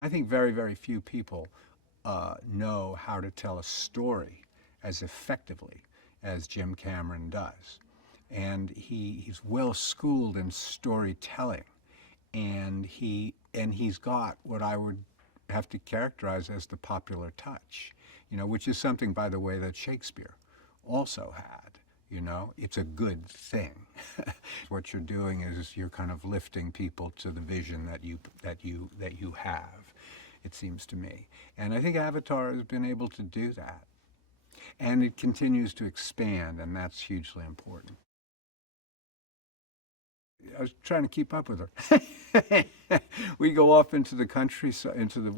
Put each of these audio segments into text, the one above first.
I think very, very few people know how to tell a story as effectively as Jim Cameron does. And he's well schooled in storytelling, and he's got what I would have to characterize as the popular touch, which is something, by the way, that Shakespeare also had. It's a good thing. What you're doing is you're kind of lifting people to the vision that you have. It seems to me, and I think Avatar has been able to do that, and it continues to expand, and that's hugely important. I was trying to keep up with her. We go off into the country, into the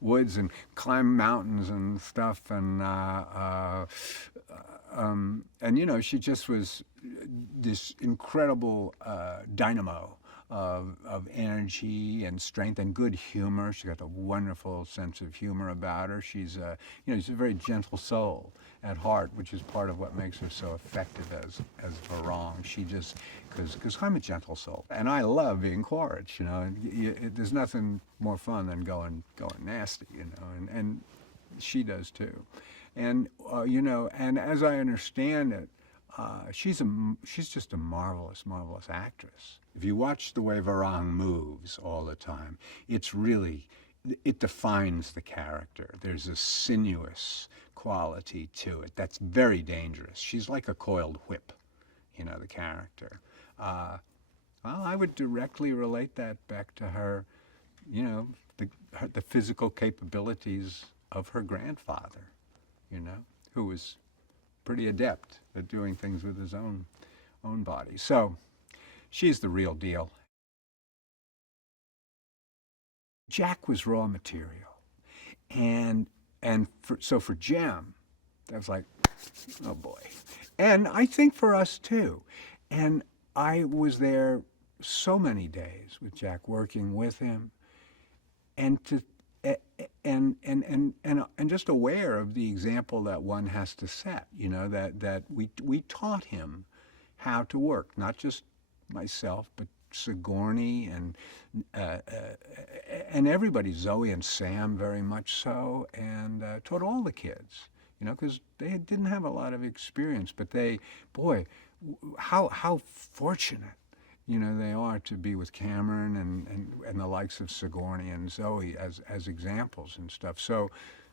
woods, and climb mountains and stuff. And she just was this incredible dynamo of energy and strength and good humor. She got a wonderful sense of humor about her. She's a very gentle soul at heart, which is part of what makes her so effective as Varong. She just because I'm a gentle soul and I love being Quaritch. There's nothing more fun than going nasty. And she does too. And and as I understand it, she's just a marvelous, marvelous actress. If you watch the way Varang moves all the time, it defines the character. There's a sinuous quality to it that's very dangerous. She's like a coiled whip, the character. Uh, well, I would directly relate that back to her, the physical capabilities of her grandfather, who was pretty adept at doing things with his own body. So she's the real deal. Jack was raw material, and so for Jem, that was like, oh boy, and I think for us too. And I was there so many days with Jack, working with him, and to and just aware of the example that one has to set. That we taught him how to work, not just myself, but Sigourney uh, uh, and everybody, Zoe and Sam very much so, and taught all the kids. Because they didn't have a lot of experience, but boy, how fortunate they are to be with Cameron and the likes of Sigourney and Zoe as examples and stuff. So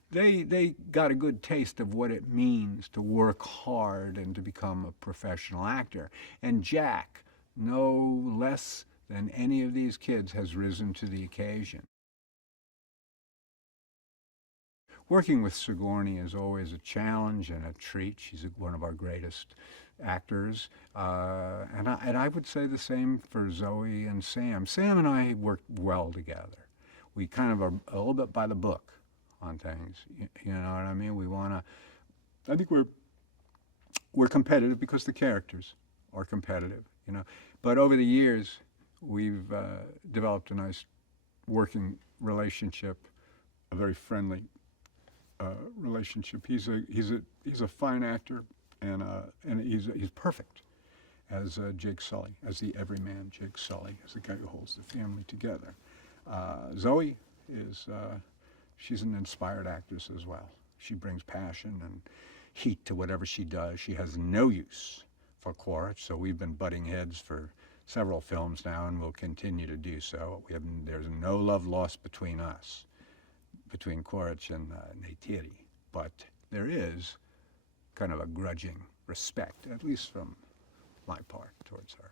they got a good taste of what it means to work hard and to become a professional actor. And Jack, no less than any of these kids, has risen to the occasion. Working with Sigourney is always a challenge and a treat. She's one of our greatest actors. And I would say the same for Zoe and Sam. Sam and I work well together. We kind of are a little bit by the book on things. You know what I mean? I think we're competitive because the characters are competitive. But over the years, we've developed a nice working relationship, a very friendly relationship. He's a fine actor, and he's perfect as Jake Sully, as the everyman Jake Sully, as the guy who holds the family together. Zoe she's an inspired actress as well. She brings passion and heat to whatever she does. She has no use for Quaritch, so we've been butting heads for several films now, and will continue to do so. There's no love lost between us, between Quaritch and Neytiri, but there is kind of a grudging respect, at least from my part, towards her.